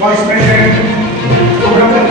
Vice President, Government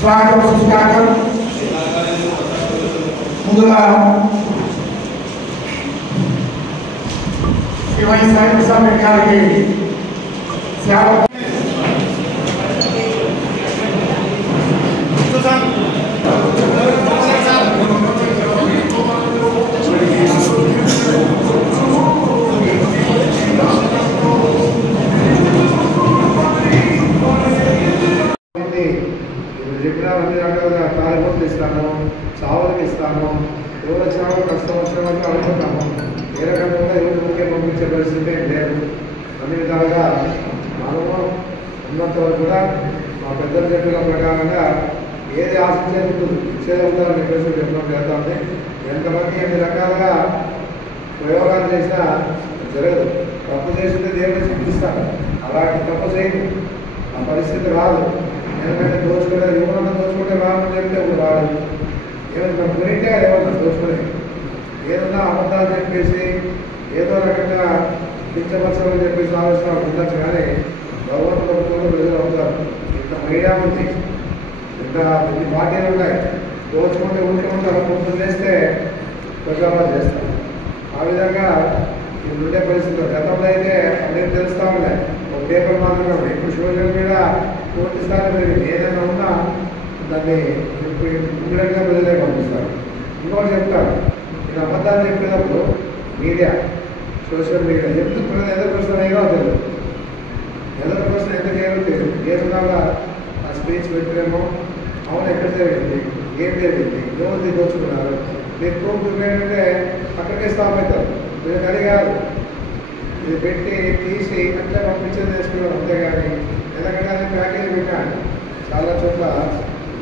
स्वागत सुस्वागत ముందుగా శివయ్య సాయి సభ్యుల గారికి సేవ అన్ని రకాలుగా తాలిబోట్లు ఇస్తాము, చావులకు ఇస్తాము, ఎవరు వచ్చినా కష్టం వచ్చిన వరకు అనుకుంటాము. ఏ రకంగా ఎవరు ఊరికే పంపించే పరిస్థితి లేదు. అన్ని విధాలుగా మనము ఉన్నంత వరకు కూడా మా పెద్దలు చెప్పిన ప్రకారంగా ఏది ఆశించేది ఇచ్చేది ఉండాలని చెప్పేసి చెప్పడం జరుగుతుంది. ఎంతమంది ఎన్ని రకాలుగా ప్రయోగాలు చేసినా జరగదు. తప్పు చేస్తే దేవుడు శిక్షిస్తాడు. అలాంటి తప్పు చేయదు, ఆ పరిస్థితి రాదు. ఎందుకంటే దోచుకునేది ఏమన్నా దోచుకుంటే రామని చెప్తే ఇప్పుడు రాదు. ఏమన్నా గురింటే ఏమన్నా దోచుకునేది ఏదన్నా అబద్ధాలు చెప్పేసి ఏదో రకంగా కించపరచాలని చెప్పేసి ఆలోచన ఉండొచ్చు. కానీ భగవంతుడు ప్రభుత్వంలో ప్రజలు అవుతారు. ఇంత మీడియా ఉంది, ఇంత ఇన్ని పార్టీలు ఉన్నాయి. దోచుకుంటే ఊరికే ఉంటారు, పొద్దున్న చేస్తే ప్రజావాళ్ళు చేస్తారు. ఆ విధంగా ఇప్పుడు ఉండే పరిస్థితులు గతంలో అయితే అన్నీ తెలుస్తూ ఉన్నాయి. ఒక పేపర్ మాత్రమే ఉన్నాయి. ఇప్పుడు సోషల్ మీడియా పూర్తి స్థాయిలో పెరిగింది. ఏదైనా ఉన్నా దాన్ని ఇమ్మీడియట్గా ప్రజలే పంపిస్తారు. ఇంకోటి చెప్తారు, నేను అబద్ధాలు చెప్పేటప్పుడు మీడియా, సోషల్ మీడియా ఎందుకు ప్రజలు ఎదురు ప్రశ్న అయ్యో తెలియదు, ఎదురు ప్రశ్న ఎంత చేయాలో తెలియదు. ఏ విధంగా ఆ స్పీచ్ పెట్టామో అవును ఎక్కడ జరిగింది, ఏం జరిగింది, ఎవరిది దోచుకున్నారు, మీరు ప్రూఫ్ ఏంటంటే అక్కడికే స్టాప్ అవుతారు. మీరు అడిగారు ఇది పెట్టి తీసి అట్లా పంపించేది వేసుకున్నారు. అంతేగాని ఎందుకంటే అది ప్యాకేజ్ పెట్టాను. చాలా చోట్ల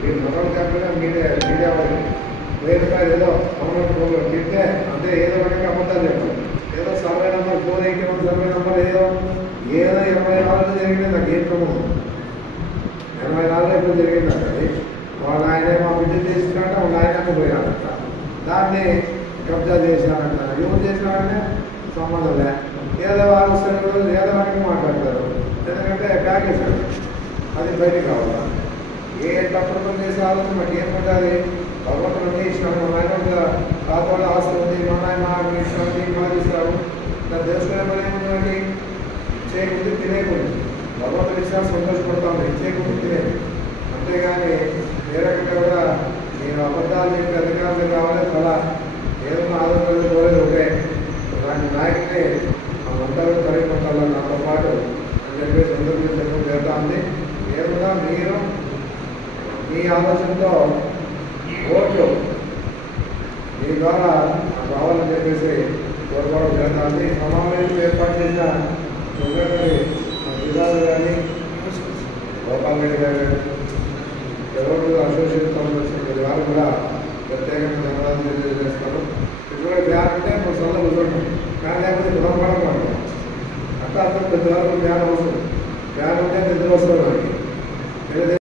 మీరు మొదలు కాకుండా మీడియా వాళ్ళు వేరే ఏదో అవునట్టు తింటే అంటే ఏదో రకంగా అబద్ధాలు చెప్పారు. ఏదో సర్వే నెంబర్ 481 సర్వే నెంబర్ ఏదో 84 జరిగింది. నాకు ఏం ప్రమాదం 84 ఎప్పుడు జరిగింది అది. వాళ్ళ ఆయన మా బిడ్డ తీసుకుంటే వాళ్ళ ఆయన పోయారంట, దాన్ని కబ్జా చేశారంట. ఎవరు చేసినారంటే సంబంధం లే, ఏదో వాళ్ళు వస్తారు ఏదో రకంగా మాట్లాడతారు. ఎందుకంటే ప్యాకేజ్ అది బయటకు కావాలి. ఏ తప్పుడు చేసే ఆలోచన మాకు ఏముంటుంది. భగవంతుడు ఇచ్చినాడు, మా ఆయన తాతోళ్ళ ఆస్తి ఉంది, మా నాయన ఇస్తాడు, మాకు ఇస్తాడు. దాన్ని తెలుసుకునే పని ఏముందండి, చేయకుంటే తినేయకూడదు. భగవంతుడు ఇచ్చినా సంతోషపడతాము, చేయకుంటే తినేది. అంతేగాని ఏ రకంగా కూడా నేను అబద్ధాలు చెప్పి అధికారులు కావాలి అలా ఏదైనా ఆలోచనలు కోరేది ఒకటే, దాని నాయకుని మనమంతా తరిగిపోతాను నాతో పాటు అని చెప్పేసి అందరికీ చెప్పడం జరుగుతూ ఉంది. ఏదైనా మీరు మీ ఆలోచనతో ఓట్లు మీ ద్వారా రావాలని చెప్పేసి కోరుకోవడం జరుగుతుంది. సమావేశం ఏర్పాటు చేసిన విధాలు కానీ గోపాల్ రెడ్డి గారు ఎవరు అసోసియేషన్ సంబంధించిన వారు కూడా ప్రత్యేకంగా ధన్యవాదాలు తెలియజేస్తాను. ఇప్పుడు బ్యాన్ అంటే ఇప్పుడు సొంత కూర్చోండి, ఫ్యాన్ లేకపోతే గృహపడం అట్లా అసలు పెద్దవాళ్ళు బ్యాన్ అవసరం. బ్యాన్ ఉంటే నిద్ర వస్తుంది. ఏదైతే